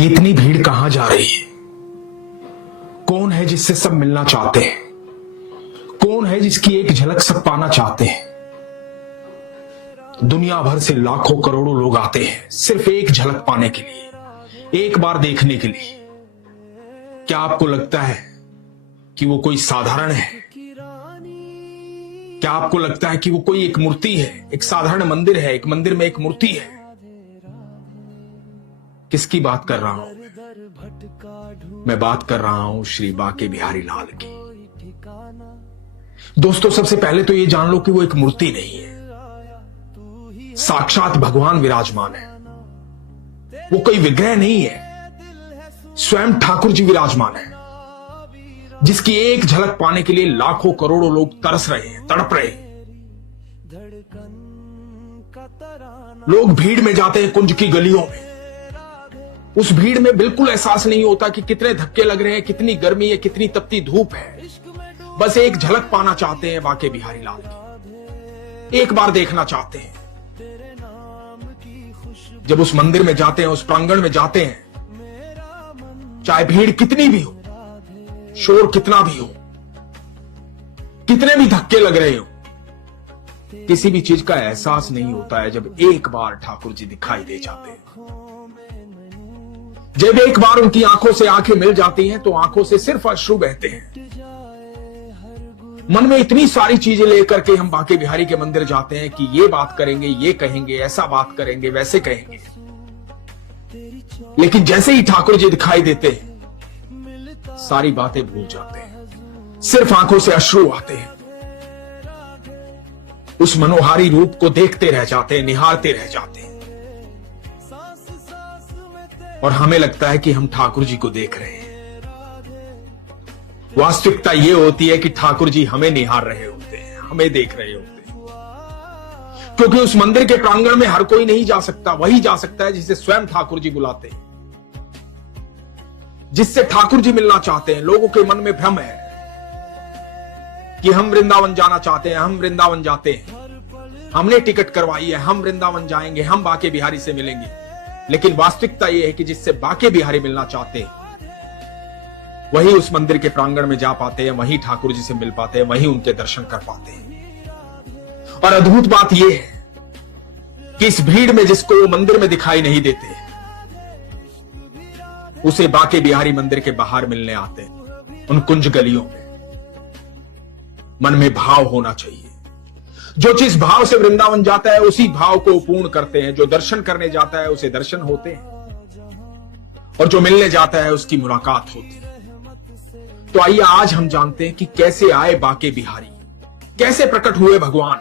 ये इतनी भीड़ कहां जा रही है? कौन है जिससे सब मिलना चाहते हैं? कौन है जिसकी एक झलक सब पाना चाहते हैं? दुनिया भर से लाखों करोड़ों लोग आते हैं सिर्फ एक झलक पाने के लिए, एक बार देखने के लिए। क्या आपको लगता है कि वो कोई साधारण है? क्या आपको लगता है कि वो कोई एक मूर्ति है, एक साधारण मंदिर है, एक मंदिर में एक मूर्ति है? किसकी बात कर रहा हूं? मैं बात कर रहा हूं श्री बांके बिहारी लाल की। दोस्तों, सबसे पहले तो ये जान लो कि वो एक मूर्ति नहीं है, साक्षात भगवान विराजमान है। वो कोई विग्रह नहीं है, स्वयं ठाकुर जी विराजमान है, जिसकी एक झलक पाने के लिए लाखों करोड़ों लोग तरस रहे हैं, तड़प रहे हैं। लोग भीड़ में जाते हैं, कुंज की गलियों में। उस भीड़ में बिल्कुल एहसास नहीं होता कि कितने धक्के लग रहे हैं, कितनी गर्मी है, कितनी तपती धूप है। बस एक झलक पाना चाहते हैं बांके बिहारी लाल की, एक बार देखना चाहते हैं। जब उस मंदिर में जाते हैं, उस प्रांगण में जाते हैं, चाहे भीड़ कितनी भी हो, शोर कितना भी हो, कितने भी धक्के लग रहे हो, किसी भी चीज का एहसास नहीं होता है जब एक बार ठाकुर जी दिखाई दे जाते हैं। जब एक बार उनकी आंखों से आंखें मिल जाती हैं तो आंखों से सिर्फ अश्रु बहते हैं। मन में इतनी सारी चीजें लेकर के हम बांके बिहारी के मंदिर जाते हैं कि ये बात करेंगे, ये कहेंगे, ऐसा बात करेंगे, वैसे कहेंगे। लेकिन जैसे ही ठाकुर जी दिखाई देते हैं, सारी बातें भूल जाते हैं, सिर्फ आंखों से अश्रु आते हैं। उस मनोहारी रूप को देखते रह जाते हैं, निहारते रह जाते हैं, और हमें लगता है कि हम ठाकुर जी को देख रहे हैं। वास्तविकता यह होती है कि ठाकुर जी हमें निहार रहे होते हैं, हमें देख रहे होते हैं। क्योंकि उस मंदिर के प्रांगण में हर कोई नहीं जा सकता, वही जा सकता है जिसे स्वयं ठाकुर जी बुलाते हैं, जिससे ठाकुर जी मिलना चाहते हैं। लोगों के मन में भ्रम है कि हम वृंदावन जाना चाहते हैं, हम वृंदावन जाते हैं, हमने टिकट करवाई है, हम वृंदावन जाएंगे, हम बांके बिहारी से मिलेंगे। लेकिन वास्तविकता यह है कि जिससे बांके बिहारी मिलना चाहते हैं, वही उस मंदिर के प्रांगण में जा पाते हैं, वही ठाकुर जी से मिल पाते हैं, वही उनके दर्शन कर पाते हैं। और अद्भुत बात यह है कि इस भीड़ में जिसको वो मंदिर में दिखाई नहीं देते, उसे बांके बिहारी मंदिर के बाहर मिलने आते हैं, उन कुंज गलियों में। मन में भाव होना चाहिए। जो जिस भाव से वृंदावन जाता है उसी भाव को पूर्ण करते हैं। जो दर्शन करने जाता है उसे दर्शन होते हैं, और जो मिलने जाता है उसकी मुलाकात होती है। तो आइए आज हम जानते हैं कि कैसे आए बांके बिहारी, कैसे प्रकट हुए भगवान,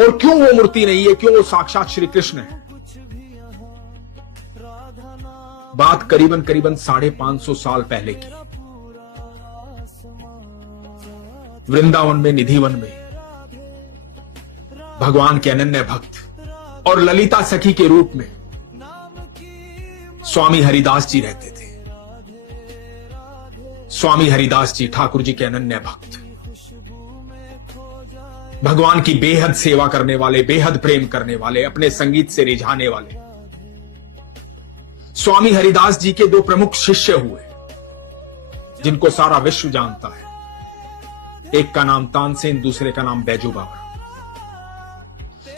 और क्यों वो मूर्ति नहीं है, क्यों वो साक्षात श्री कृष्ण है। बात करीबन 550 साल पहले की। वृंदावन में निधिवन में भगवान के अनन्य भक्त और ललिता सखी के रूप में स्वामी हरिदास जी रहते थे। स्वामी हरिदास जी ठाकुर जी के अनन्य भक्त, भगवान की बेहद सेवा करने वाले, बेहद प्रेम करने वाले, अपने संगीत से रिझाने वाले। स्वामी हरिदास जी के दो प्रमुख शिष्य हुए जिनको सारा विश्व जानता है। एक का नाम तानसेन, दूसरे का नाम बैजू बाबा।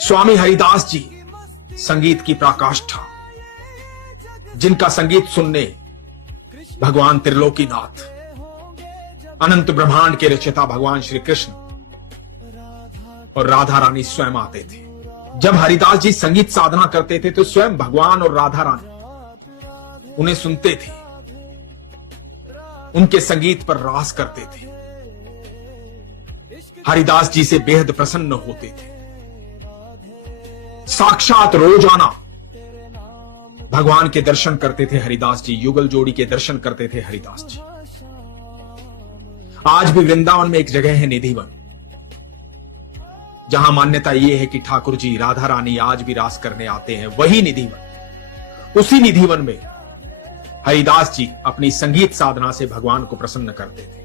स्वामी हरिदास जी संगीत की पराकाष्ठा, जिनका संगीत सुनने भगवान त्रिलोकीनाथ, अनंत ब्रह्मांड के रचयिता भगवान श्री कृष्ण और राधा रानी स्वयं आते थे। जब हरिदास जी संगीत साधना करते थे तो स्वयं भगवान और राधा रानी उन्हें सुनते थे, उनके संगीत पर रास करते थे, हरिदास जी से बेहद प्रसन्न होते थे। साक्षात रोजाना भगवान के दर्शन करते थे हरिदास जी, युगल जोड़ी के दर्शन करते थे हरिदास जी। आज भी वृंदावन में एक जगह है निधिवन, जहां मान्यता यह है कि ठाकुर जी, राधा रानी आज भी रास करने आते हैं। वही निधिवन, उसी निधिवन में हरिदास जी अपनी संगीत साधना से भगवान को प्रसन्न करते थे।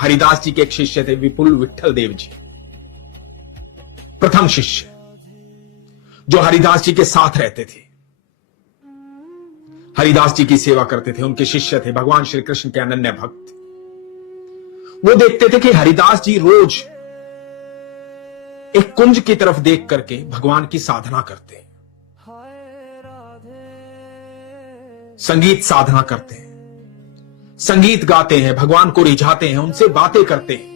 हरिदास जी के एक शिष्य थे विपुल विठल देव जी, प्रथम शिष्य, जो हरिदास जी के साथ रहते थे। हरिदास जी की सेवा करते थे, उनके शिष्य थे, भगवान श्री कृष्ण के अनन्य भक्त थे। वो देखते थे कि हरिदास जी रोज एक कुंज की तरफ देख करके भगवान की साधना करते हैं, संगीत साधना करते हैं, संगीत गाते हैं, भगवान को रिझाते हैं, उनसे बातें करते हैं।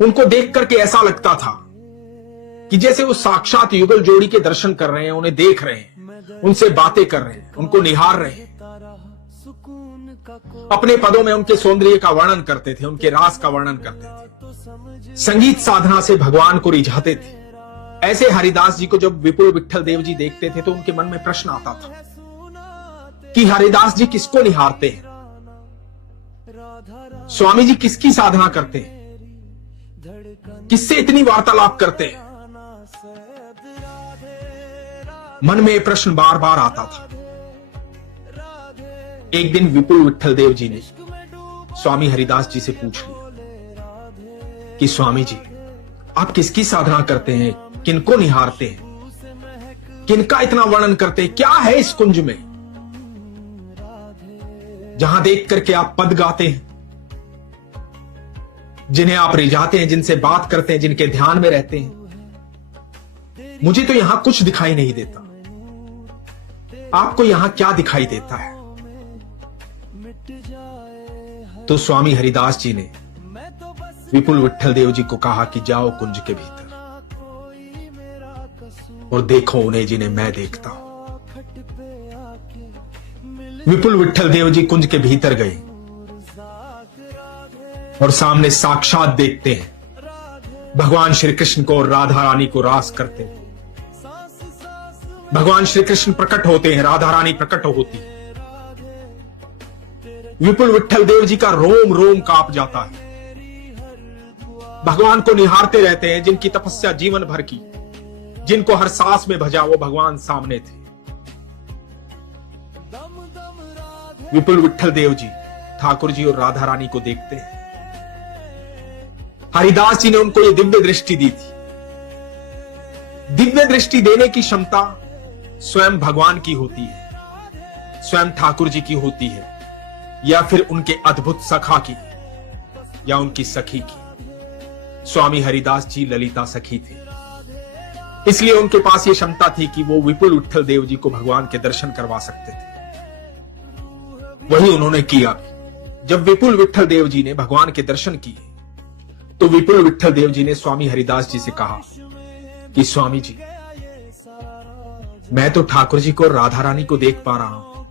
उनको देख करके ऐसा लगता था कि जैसे वो साक्षात युगल जोड़ी के दर्शन कर रहे हैं, उन्हें देख रहे हैं, उनसे बातें कर रहे हैं, उनको निहार रहे हैं। अपने पदों में उनके सौंदर्य का वर्णन करते थे, उनके रास का वर्णन करते थे, संगीत साधना से भगवान को रिझाते थे। ऐसे हरिदास जी को जब विपुल विट्ठल देव जी देखते थे तो उनके मन में प्रश्न आता था कि हरिदास जी किसको निहारते हैं, स्वामी जी किसकी साधना करते हैं, किससे इतनी वार्तालाप करते हैं। मन में यह प्रश्न बार बार आता था। एक दिन विपुल विट्ठल देव जी ने स्वामी हरिदास जी से पूछ लिया कि स्वामी जी आप किसकी साधना करते हैं, किनको निहारते हैं, किनका इतना वर्णन करते हैं, क्या है इस कुंज में जहां देख करके आप पद गाते हैं, जिन्हें आप रिझाते हैं, जिनसे बात करते हैं, जिनके ध्यान में रहते हैं। मुझे तो यहां कुछ दिखाई नहीं देता, आपको यहां क्या दिखाई देता है? तो स्वामी हरिदास जी ने विपुल विट्ठल देव जी को कहा कि जाओ कुंज के भीतर और देखो उन्हें जिन्हें मैं देखता हूं। विपुल विट्ठल देव जी कुंज के भीतर गए और सामने साक्षात देखते हैं भगवान श्री कृष्ण को और राधा रानी को रास करते हैं। भगवान श्री कृष्ण प्रकट होते हैं, राधा रानी प्रकट होती है। विपुल विट्ठल देव जी का रोम रोम कांप जाता है। भगवान को निहारते रहते हैं। जिनकी तपस्या जीवन भर की, जिनको हर सांस में भजा, वो भगवान सामने थे। विपुल विट्ठल देव जी ठाकुर जी और राधा रानी को देखते हैं। हरिदास जी ने उनको ये दिव्य दृष्टि दी थी। दिव्य दृष्टि देने की क्षमता स्वयं भगवान की होती है, स्वयं ठाकुर जी की होती है, या फिर उनके अद्भुत सखा की, या उनकी सखी की। स्वामी हरिदास जी ललिता सखी थे, इसलिए उनके पास यह क्षमता थी कि वो विपुल विट्ठल देव जी को भगवान के दर्शन करवा सकते थे। वही उन्होंने किया। जब विपुल विट्ठल देव जी ने भगवान के दर्शन किए तो विपुल विट्ठल देव जी ने स्वामी हरिदास जी से कहा कि स्वामी जी, मैं तो ठाकुर जी को और राधा रानी को देख पा रहा हूं,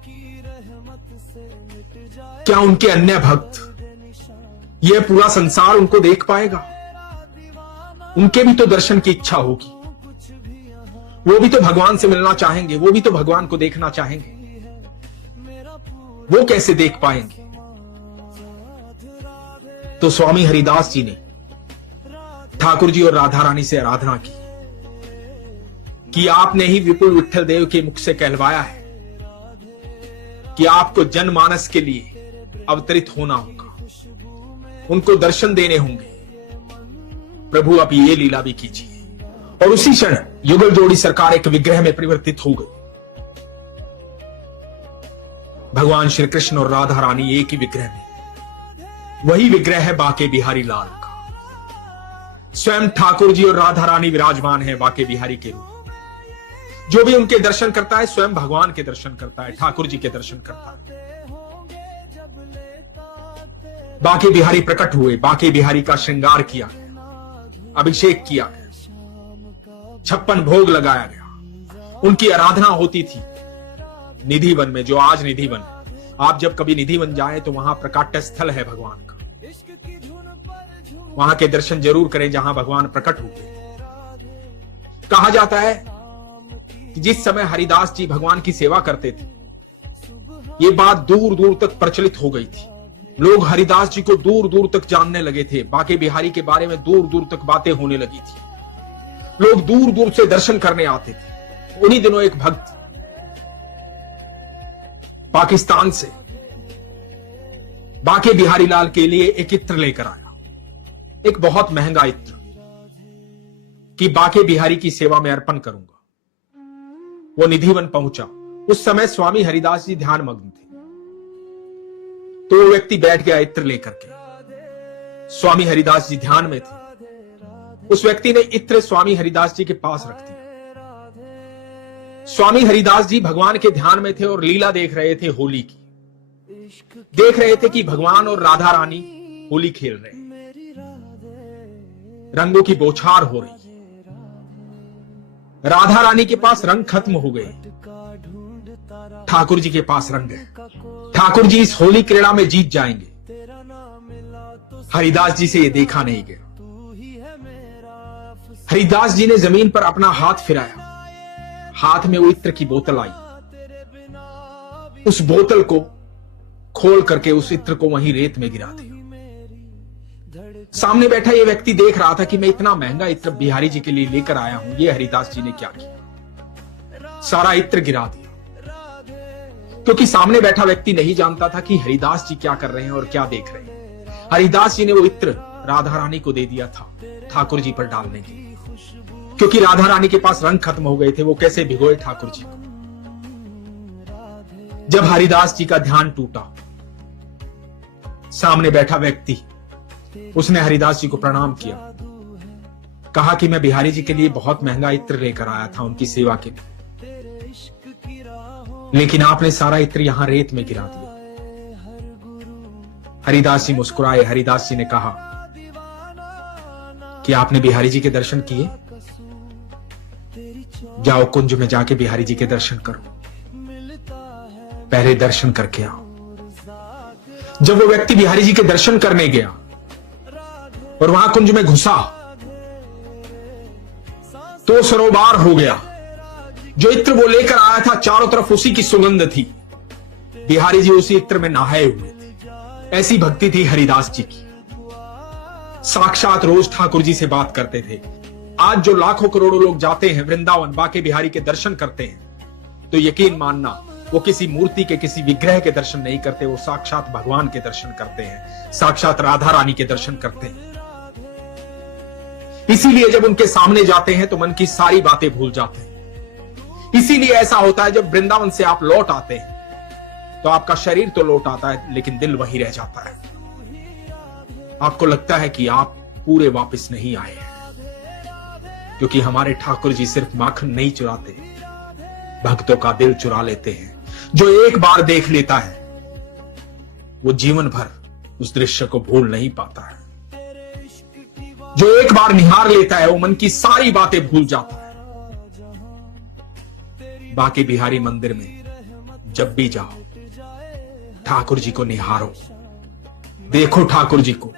क्या उनके अन्य भक्त, यह पूरा संसार उनको देख पाएगा? उनके भी तो दर्शन की इच्छा होगी, वो भी तो भगवान से मिलना चाहेंगे, वो भी तो भगवान को देखना चाहेंगे, वो कैसे देख पाएंगे? तो स्वामी हरिदास जी ने ठाकुर जी और राधा रानी से आराधना की कि आपने ही विपुल विट्ठल देव के मुख से कहलवाया है कि आपको जनमानस के लिए अवतरित होना होगा, उनको दर्शन देने होंगे। प्रभु आप ये लीला भी कीजिए। और उसी क्षण युगल जोड़ी सरकार एक विग्रह में परिवर्तित हो गई। भगवान श्री कृष्ण और राधा रानी एक ही विग्रह में। वही विग्रह है बाके बिहारी लाल का। स्वयं ठाकुर जी और राधा रानी विराजमान है बाके बिहारी के रूप। जो भी उनके दर्शन करता है स्वयं भगवान के दर्शन करता है, ठाकुर जी के दर्शन करता है। बाके बिहारी प्रकट हुए, बाके बिहारी का श्रृंगार किया गया, अभिषेक किया गया, 56 भोग लगाया गया, उनकी आराधना होती थी निधिवन में, जो आज निधिवन है। आप जब कभी निधिवन जाए तो वहां प्रकाट्य स्थल है भगवान का, वहां के दर्शन जरूर करें जहां भगवान प्रकट हुए। कहा जाता है कि जिस समय हरिदास जी भगवान की सेवा करते थे, ये बात दूर दूर तक प्रचलित हो गई थी। लोग हरिदास जी को दूर दूर तक जानने लगे थे, बाके बिहारी के बारे में दूर दूर तक बातें होने लगी थी। लोग दूर दूर से दर्शन करने आते थे। उन्हीं दिनों एक भक्त पाकिस्तान से बाके बिहारी लाल के लिए एक इत्र लेकर आया, एक बहुत महंगा इत्र, कि बाके बिहारी की सेवा में अर्पण करूंगा। वो निधिवन पहुंचा, उस समय स्वामी हरिदास जी ध्यान मग्न थे। तो वो व्यक्ति बैठ गया इत्र लेकर के। स्वामी हरिदास जी ध्यान में थे। उस व्यक्ति ने इत्र स्वामी हरिदास जी के पास रख दिया। स्वामी हरिदास जी भगवान के ध्यान में थे और लीला देख रहे थे होली की। देख रहे थे कि भगवान और राधा रानी होली खेल रहे हैं, रंगों की बौछार हो रही है। राधा रानी के पास रंग खत्म हो गए, ठाकुर जी के पास रंग है। ठाकुर जी इस होली क्रीड़ा में जीत जाएंगे। हरिदास जी से ये देखा नहीं गया। हरिदास जी ने जमीन पर अपना हाथ फिराया। हाथ में वो इत्र की बोतल आई। उस बोतल को खोल करके उस इत्र को वहीं रेत में गिरा दिया। सामने बैठा ये व्यक्ति देख रहा था कि मैं इतना महंगा इत्र बिहारी जी के लिए लेकर आया हूं, ये हरिदास जी ने क्या किया। सारा इत्र गिरा दिया। क्योंकि सामने बैठा व्यक्ति नहीं जानता था कि हरिदास जी क्या कर रहे हैं और क्या देख रहे हैं। हरिदास जी ने वो इत्र राधा रानी को दे दिया था ठाकुर जी पर डालने के लिए। क्योंकि राधा रानी के पास रंग खत्म हो गए थे, वो कैसे भिगोए ठाकुर जी को। जब हरिदास जी का ध्यान टूटा, सामने बैठा व्यक्ति उसने हरिदास जी को प्रणाम किया। कहा कि मैं बिहारी जी के लिए बहुत महंगा इत्र लेकर आया था उनकी सेवा के लिए, लेकिन आपने सारा इत्र यहां रेत में गिरा दिया। हरिदास जी मुस्कुराए। हरिदास जी ने कहा कि आपने बिहारी जी के दर्शन किए? जाओ कुंज में जाके बिहारी जी के दर्शन करो, पहले दर्शन करके आओ। जब वो व्यक्ति बिहारी जी के दर्शन करने गया और वहां कुंज में घुसा तो सरोबार हो गया। जो इत्र वो लेकर आया था चारों तरफ उसी की सुगंध थी। बिहारी जी उसी इत्र में नहाए हुए थे। ऐसी भक्ति थी हरिदास जी की। साक्षात रोज ठाकुर जी से बात करते थे। आज जो लाखों करोड़ों लोग जाते हैं वृंदावन बाके बिहारी के दर्शन करते हैं, तो यकीन मानना वो किसी मूर्ति के, किसी विग्रह के दर्शन नहीं करते, वो साक्षात भगवान के दर्शन करते हैं, साक्षात राधा रानी के दर्शन करते हैं। इसीलिए जब उनके सामने जाते हैं तो मन की सारी बातें भूल जाते हैं। इसीलिए ऐसा होता है जब वृंदावन से आप लौट आते हैं तो आपका शरीर तो लौट आता है लेकिन दिल वही रह जाता है। आपको लगता है कि आप पूरे वापस नहीं आए हैं, क्योंकि हमारे ठाकुर जी सिर्फ माखन नहीं चुराते, भक्तों का दिल चुरा लेते हैं। जो एक बार देख लेता है वो जीवन भर उस दृश्य को भूल नहीं पाता है। जो एक बार निहार लेता है वो मन की सारी बातें भूल जाता है। बाके बिहारी मंदिर में जब भी जाओ ठाकुर जी को निहारो, देखो ठाकुर जी को।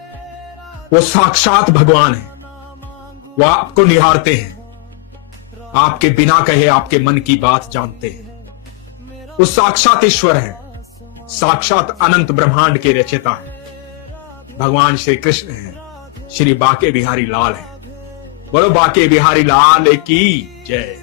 वो साक्षात भगवान है, वो आपको निहारते हैं, आपके बिना कहे आपके मन की बात जानते हैं। वो साक्षात ईश्वर है, साक्षात अनंत ब्रह्मांड के रचयिता है। भगवान श्री कृष्ण है, श्री बाके बिहारी लाल है। बोलो बाके बिहारी लाल की जय।